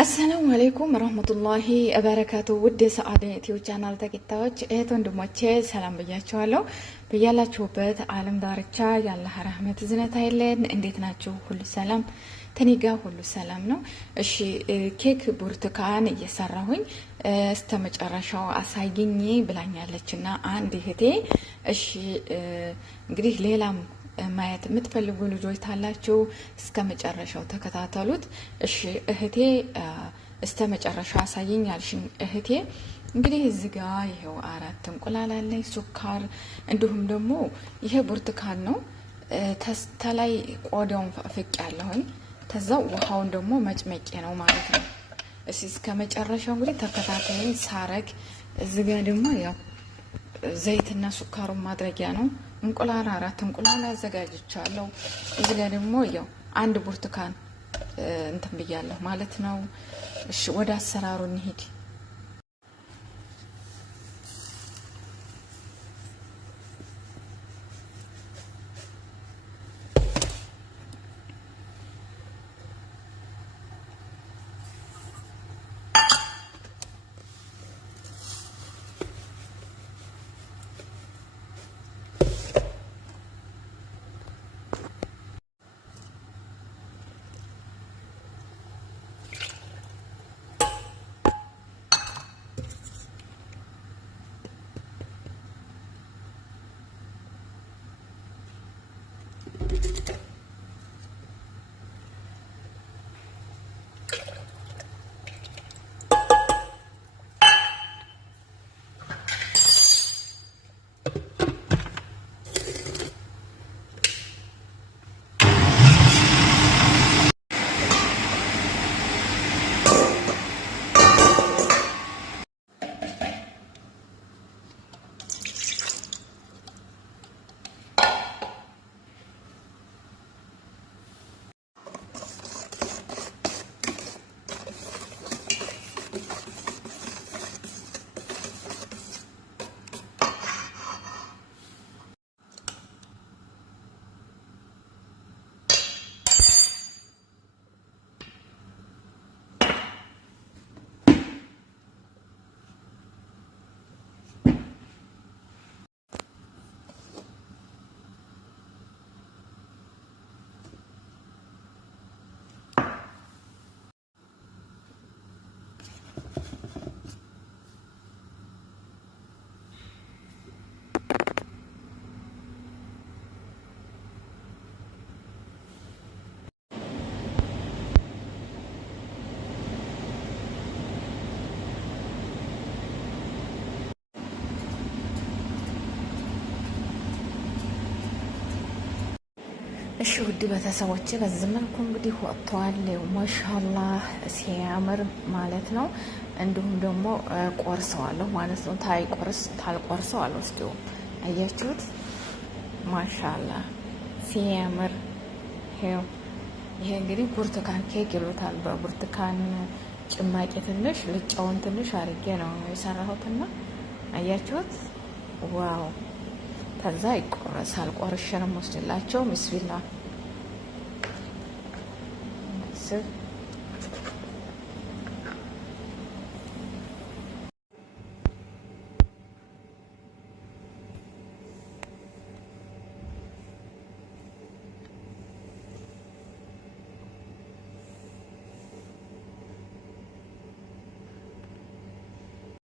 አሰላሙ አለይኩም ወራህመቱላሂ ወበረካቱ። ውድ የሰዓዳ ዩቲዩብ ቻናል ተከታዮች እህት ወንድሞቼ ሰላም ብያችኋለሁ። በያላችሁበት ዓለም ዳርቻ ያላህ ረህመት ዝነት አይለን። እንዴት ናችሁ? ሁሉ ሰላም? ተኔ ጋር ሁሉ ሰላም ነው። እሺ ኬክ ብርቱካን እየሰራሁኝ እስከ መጨረሻው አሳይኝ ብላኛለችና አንድ እህቴ እሺ እንግዲህ ሌላም ማየት የምትፈልጉ ልጆች ታላችሁ እስከ መጨረሻው ተከታተሉት። እሺ እህቴ እስከ መጨረሻው አሳየኝ ያልሽኝ እህቴ እንግዲህ እዚህ ጋር ይሄው 4 እንቁላል አለኝ፣ ሱካር እንዲሁም ደግሞ ይሄ ብርቱካን ነው። ተላይ ቆዳውን ፍቅ ያለሁኝ ተዛው ውሃውን ደግሞ መጭመቄ ነው ማለት ነው። እሺ እስከ መጨረሻው እንግዲህ ተከታተሉኝ ሳረግ። እዚህ ጋር ደግሞ ያው ዘይትና ሱካሩን ማድረጊያ ነው። እንቁላል 4 እንቁላል አዘጋጅቻለሁ። እዚህ ጋር ደግሞ ያው አንድ ብርቱካን እንትን ብያለሁ ማለት ነው። እሺ ወደ አሰራሩ እንሂድ። እሺ ውድ ቤተሰቦቼ በዚህ መልኩ እንግዲህ ወጥቷል። ማሻአላህ ሲያምር ማለት ነው። እንዲሁም ደግሞ ቆርሰዋለሁ ማለት ነው። ታልቆርሰው አልወስደውም። አያችሁት? ማሻአላህ ሲያምር። ይሄ እንግዲህ ብርቱካን ኬክ ይሉታል። በብርቱካን ጭማቂ ትንሽ ልጫውን ትንሽ አርጌ ነው የሰራሁትና አያችሁት? ዋው! ከዛ ይቆረሳል። ቆርሼ ነው የምወስድላቸው። ቢስሚላህ